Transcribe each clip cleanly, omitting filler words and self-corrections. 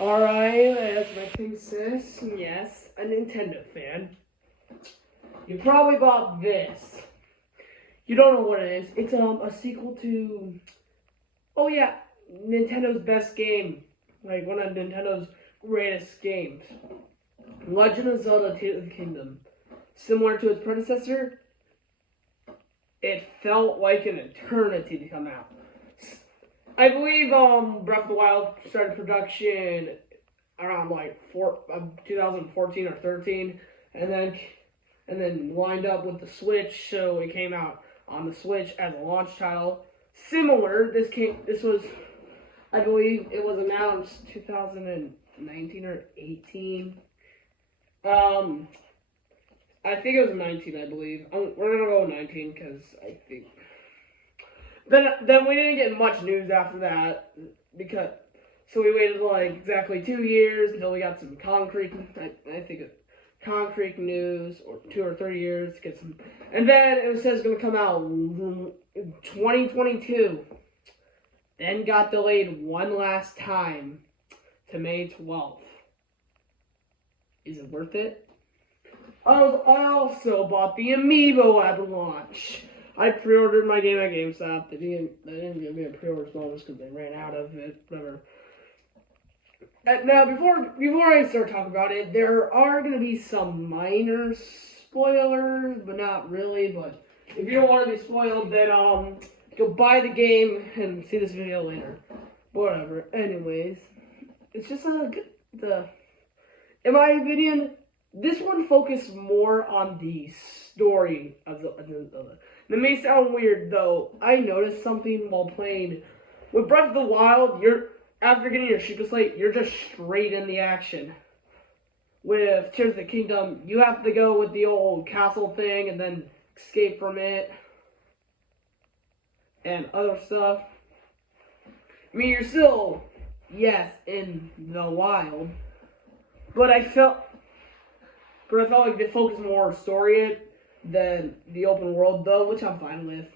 Alright, as my thing says, yes, a Nintendo fan. You probably bought this. You don't know what it is. It's a sequel to, oh yeah, Nintendo's best game. Like one of Nintendo's greatest games. Legend of Zelda Tears of the Kingdom. Similar to its predecessor, it felt like an eternity to come out. I believe Breath of the Wild started production around like 2014 or 13, and then lined up with the Switch, so it came out on the Switch as a launch title. Similar, this was, I believe it was announced 2019 or 18. I think it was 19, I believe. We're gonna go 19 because I think. Then we didn't get much news after that because so we waited like exactly 2 years until we got some concrete. I think concrete news, or 2 or 3 years to get some, and then it says it's gonna come out in 2022. Then got delayed one last time to May 12th. Is it worth it? I also bought the Amiibo at launch. I pre-ordered my game at GameStop. They didn't give me a pre-order bonus because they ran out of it. Whatever. Now, before I start talking about it, there are going to be some minor spoilers, but not really. But if you don't want to be spoiled, then go buy the game and see this video later. Whatever. Anyways, it's just in my opinion, this one focused more on the story of the. It may sound weird though. I noticed something while playing with Breath of the Wild. After getting your Sheikah Slate, you're just straight in the action. With Tears of the Kingdom, you have to go with the old castle thing and then escape from it and other stuff. I mean, you're still, yes, in the wild, but I felt like they focus more on story than the open world, though, which I'm fine with.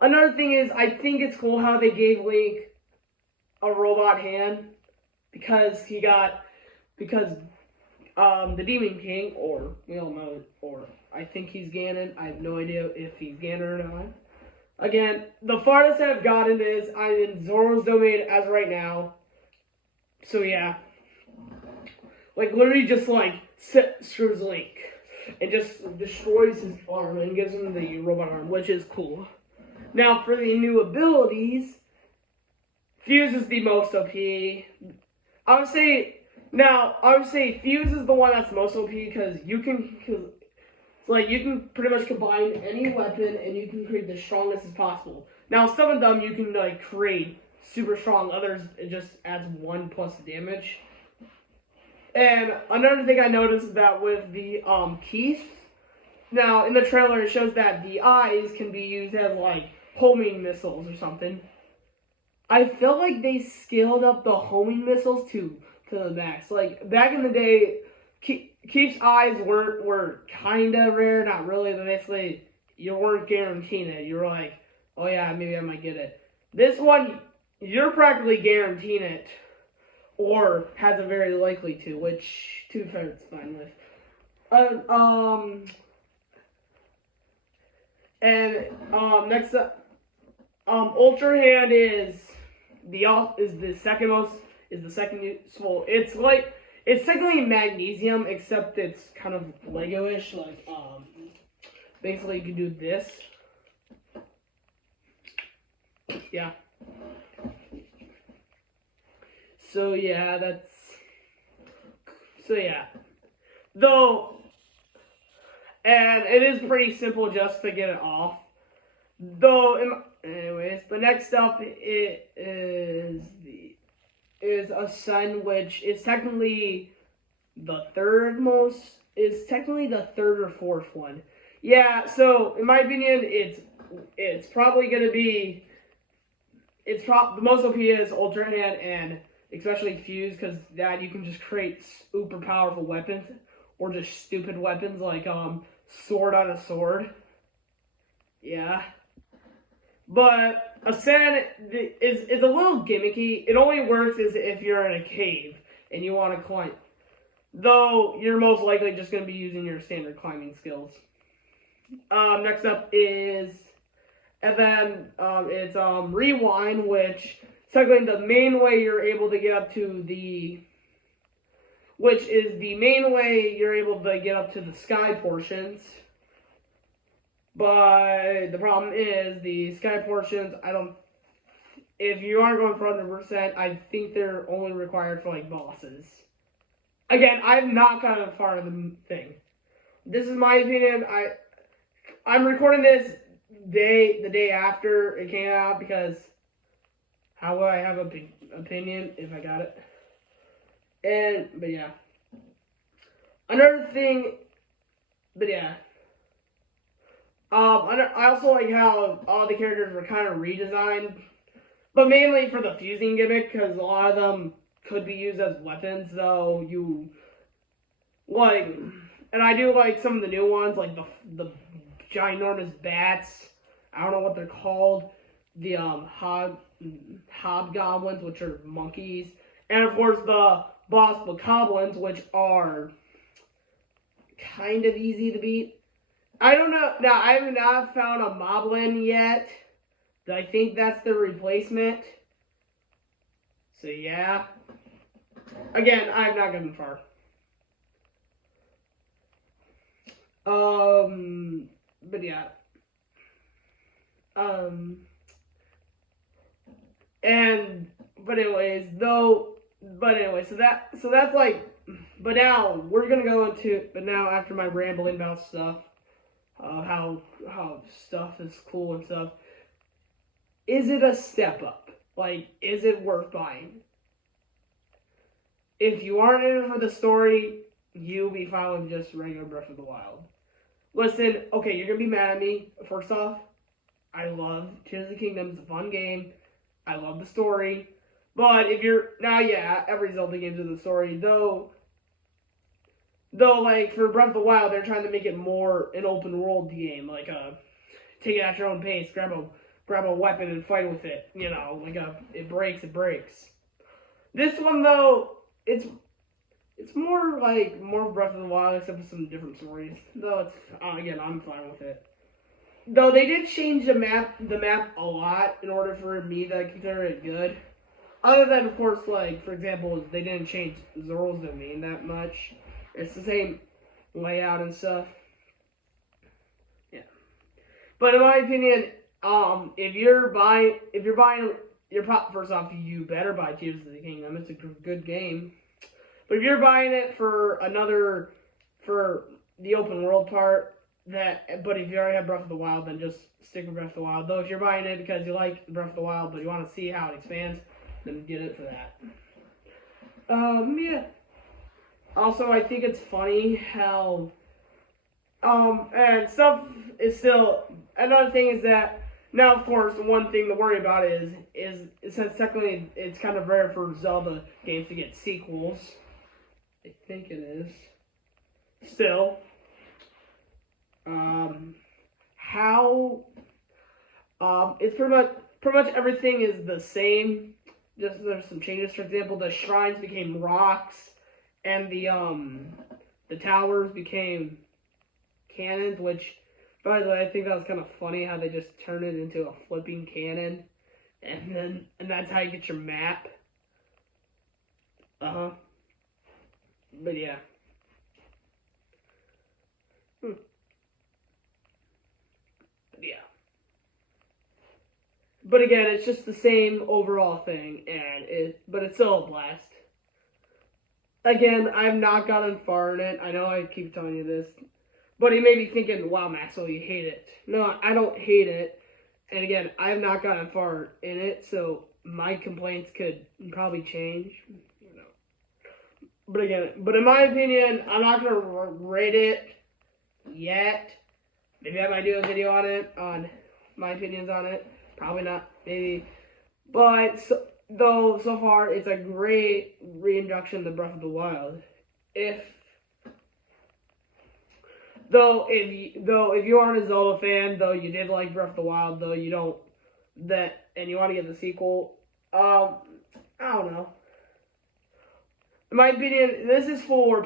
Another thing is, I think it's cool how they gave Link a robot hand because the Demon King, or we all know, or I think he's Ganon. I have no idea if he's Ganon or not. Again, the farthest I've gotten is I'm in Zoro's domain as right now. So yeah, like literally just like screws Link and just destroys his arm and gives him the robot arm, which is cool. Now for the new abilities, Fuse is the most OP. I would say Fuse is the one that's most OP because you can pretty much combine any weapon and you can create the strongest as possible. Now some of them you can like create super strong, others it just adds 1+ damage. And another thing I noticed is that with the Keith, now in the trailer it shows that the eyes can be used as like homing missiles or something. I felt like they scaled up the homing missiles to the max. Like back in the day, Keith's eyes were kinda rare, not really, but basically you weren't guaranteeing it. You were like, oh yeah, maybe I might get it. This one, you're practically guaranteeing it, or has a very likely to, which to be fair, it's fine with. Next up, Ultra Hand is the second useful. It's technically magnesium, except it's kind of Lego-ish. Like basically you can do this. Yeah. So yeah, though, and it is pretty simple just to get it off. Anyways, but next up it is a sun, which is technically the third or fourth one. Yeah, so in my opinion, it's probably gonna be the most OP is Ultra Hand and especially Fuse, because that you can just create super powerful weapons or just stupid weapons like sword on a sword. Yeah. But Ascend is a little gimmicky. It only works if you're in a cave and you want to climb. Though you're most likely just going to be using your standard climbing skills. Next up is, and then it's Rewind, which technically the main way you're able to get up to the, which is the main way you're able to get up to the sky portions. But the problem is the sky portions, if you aren't going for 100%, I think they're only required for like bosses. Again, I've not gotten far in the thing. This is my opinion. I'm recording this the day after it came out, because how would I have an opinion if I got it? But yeah. Another thing, but yeah. I also like how all the characters were kind of redesigned, but mainly for the fusing gimmick, because a lot of them could be used as weapons, though you, like, and I do like some of the new ones, like the ginormous bats, I don't know what they're called, the hobgoblins, which are monkeys, and of course the boss bokoblins, which are kind of easy to beat. I don't know. Now, I have not found a moblin yet. I think that's the replacement. So, yeah. Again, I have not gotten far. But yeah. But anyways, so that's like, but now we're gonna go into, but now after my rambling about stuff, how stuff is cool and stuff. Is it a step up? Like, is it worth buying? If you aren't in it for the story, you'll be fine with just regular Breath of the Wild. Listen, okay, you're gonna be mad at me. First off, I love Tears of the Kingdom. It's a fun game. I love the story. But if you're, now yeah, every Zelda game's in the story, though, like, for Breath of the Wild, they're trying to make it more an open world game, like, take it at your own pace, grab a weapon and fight with it, you know, like, it breaks. This one, though, it's more like, more Breath of the Wild, except for some different stories, though it's, again, I'm fine with it. Though they did change the map a lot in order for me to consider it good. Other than, of course, like, for example, they didn't change Zora's domain that much. It's the same layout and stuff. Yeah. But in my opinion, if you're buying, first off, you better buy Tears of the Kingdom. It's a good game. But if you're buying it for the open world part, but if you already have Breath of the Wild, then just stick with Breath of the Wild. Though if you're buying it because you like Breath of the Wild, but you want to see how it expands, then get it for that. Yeah. Also, I think it's funny how, and stuff is still, another thing is that, now, of course, one thing to worry about is since technically it's kind of rare for Zelda games to get sequels. I think it is. Still. It's pretty much everything is the same. Just there's some changes. For example, the shrines became rocks, and the towers became cannons. Which, by the way, I think that was kind of funny how they just turned it into a flipping cannon, and that's how you get your map. But yeah. Yeah. But again, it's just the same overall thing, but it's still a blast. Again, I've not gotten far in it. I know I keep telling you this, but you may be thinking, wow, Maxwell, you hate it. No, I don't hate it. And again, I have not gotten far in it, so my complaints could probably change. But again, in my opinion, I'm not going to rate it yet. Maybe I might do a video on it, on my opinions on it. Probably not, maybe. But, so far, it's a great reintroduction to Breath of the Wild. If you aren't a Zelda fan, though you did like Breath of the Wild, though you don't, and you want to get the sequel, I don't know. In my opinion, this is for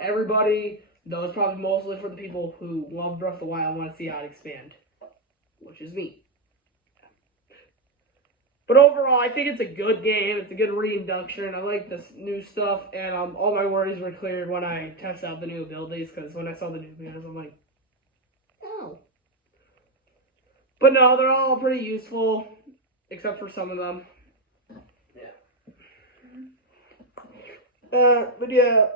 everybody, though it's probably mostly for the people who love Breath of the Wild and want to see how it expand, which is me. But overall, I think it's a good game. It's a good reintroduction. I like this new stuff, and all my worries were cleared when I tested out the new abilities, because when I saw the new abilities, I'm like, oh. But no, they're all pretty useful, except for some of them. Yeah. But yeah.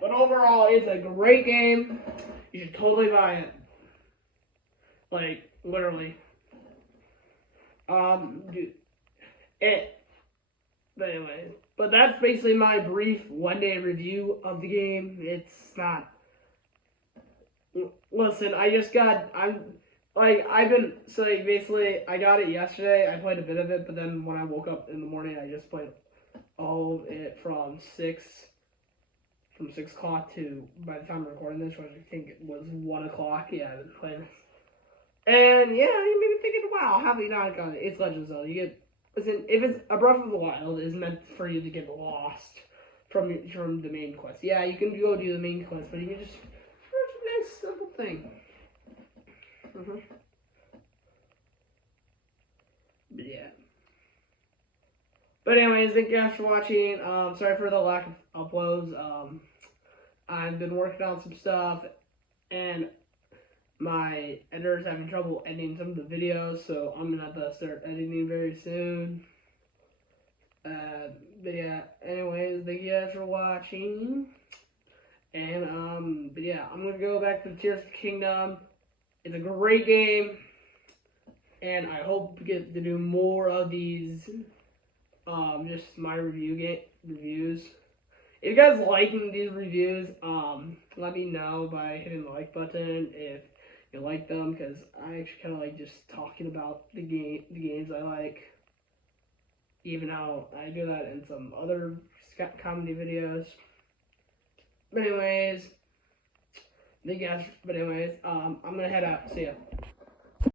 But overall, it's a great game. You should totally buy it. Like, literally. Dude. But anyway. But that's basically my brief one-day review of the game. It's not... Listen, I got it yesterday. I played a bit of it, but then when I woke up in the morning, I just played all of it from 6 o'clock to, by the time I'm recording this, which I think it was 1 o'clock. Yeah, I've been playing this. And yeah, you made me thinking, wow, how have you not got it? It's Legend of Zelda. Listen, if it's a Breath of the Wild, it's meant for you to get lost from the main quest. Yeah, you can go do the main quest, but you can just, it's a nice, simple thing. But yeah. But anyways, thank you guys for watching. Sorry for the lack of uploads. I've been working on some stuff, and my editor's having trouble editing some of the videos, so I'm gonna have to start editing very soon. But yeah, anyways, thank you guys for watching. And but yeah, I'm gonna go back to the Tears of the Kingdom. It's a great game, and I hope to get to do more of these. Just my reviews. If you guys liking these reviews, let me know by hitting the like button if you like them, because I actually kind of like just talking about the games I like. Even how I do that in some other comedy videos. But anyways, I'm gonna head out. See ya.